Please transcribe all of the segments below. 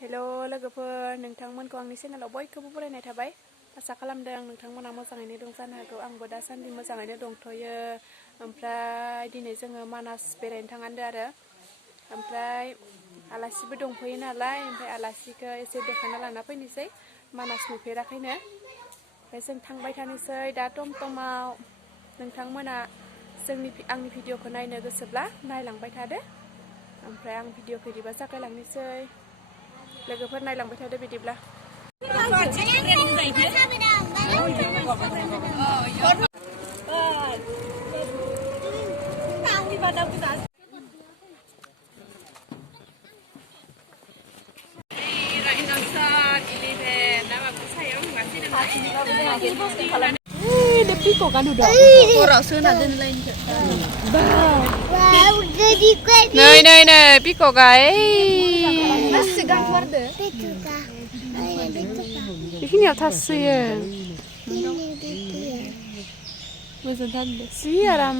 hello लोगोफोर नोंथांमोनखौ आंनि चेनेलाव बयखौबो बरायनाय थाबाय आसा खालामदों नोंथांमोना मोजाङैनो दं जानो हागौ आंबो दासान्दि मोजाङैनो दंथ'यो ओमफ्राय दिनै जोङो मानास बेरायनो थांनांदों आरो ओमफ्राय आलासिबो दंफैयो नालाय ओमफ्राय आलासिखौ एसे देखायना लाना फैनोसै मानास नुफेराखैनो ओमफ्राय जों थांबाय थानोसै दा टमटमाव नोंथांमोना आंनि भिडिअखौ नायनो गोसोब्ला नायलांबाय थादो ओमफ्राय आं भिडिअखौ बिदिबा जागायलांनोसै लोगोफोर नायलांबाय थादो बिदिब्ला नै पिक'का बेखिनियाव थासोयो मोजांथार जि आराम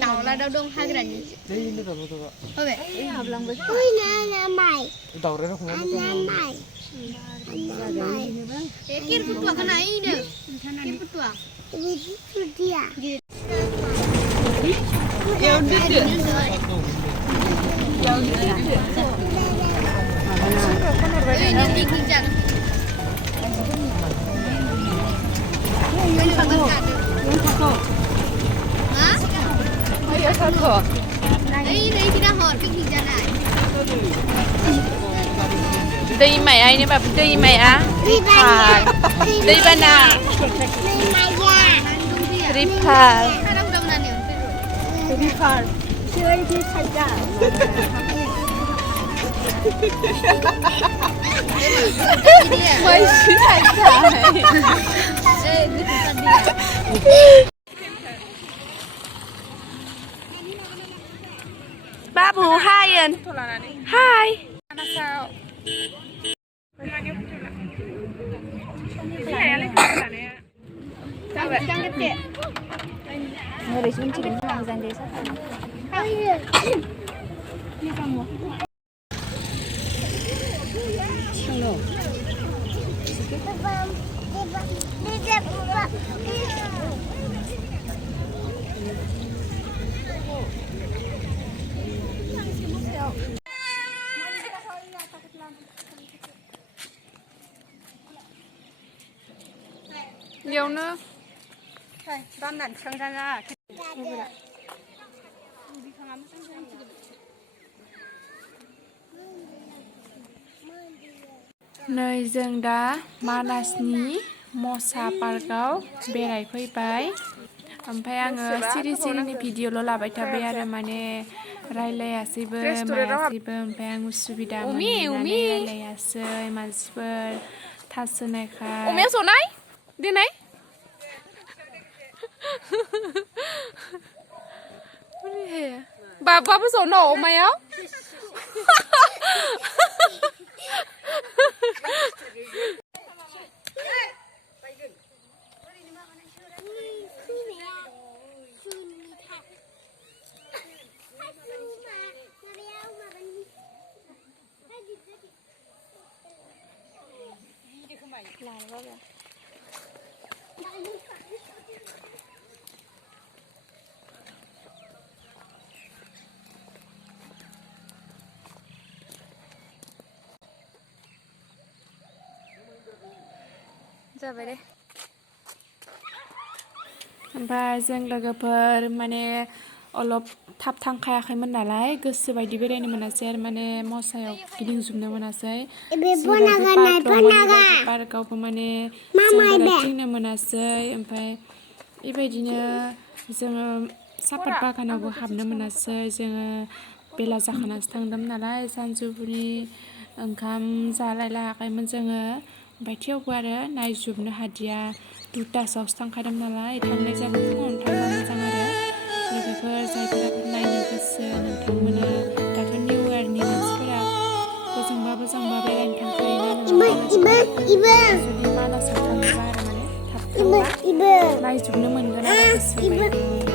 दाउला दाउ दं हाग्रानि दै माया ini bab दै maya दै bana ripal chơi đi thay cả mấy xí thay cả ba bù hai anh hai người xuống chỉ cần làm dàn để sát nhiều nữa đón nhận sang ra नै जों दा मानासनि मसा पार्कआव बेरायफैबाय ओमफ्राय आङो सिरिनि भिडिअल' लाबाय थाबाय आरो माने रायलायासैबो मायासैबो ओमफ्राय आं उसुबिदा मोननानै रायलायासै मानसिफोर थासोनायखाय अमाया जनाय दिनै बाबाबो जना अमायाव जाबाय दे ओमफ्राय जों लोगोफोर माने अलप थाब थांखायाखैमोन नालाय गोसो बायदि बेरायनो मोनासै आरो माने मसायाव गिदिंजोबनो मोनासै पार्कआवबो माने बेरायथिंनो मोनासै ओमफ्राय बेबायदिनो जोङो सापात बागानावबो हाबनो मोनासै जोङो बेला जाखानासो थांदोंमोन नालाय सानजौफुनि ओंखाम जालायलायाखैमोन जोङो ओमफ्राय थेवबो आरो नायजोबनो हादिया 2टासोआवसो थांखादोंमोन नालाय थांनाय जाबा फुङावनो थांबा मोजां आरो लोगोफोर जायफोरा नायनो गोसो नोंथांमोना दाथ' निउ इयारनि मानसिफोरा बोजोंबा बेरायनो थांखायोना जुदि मानासाव थाङोबा आरो माने थाब थांबा नायजोबनो मोनगोन आरो गोसो बायदि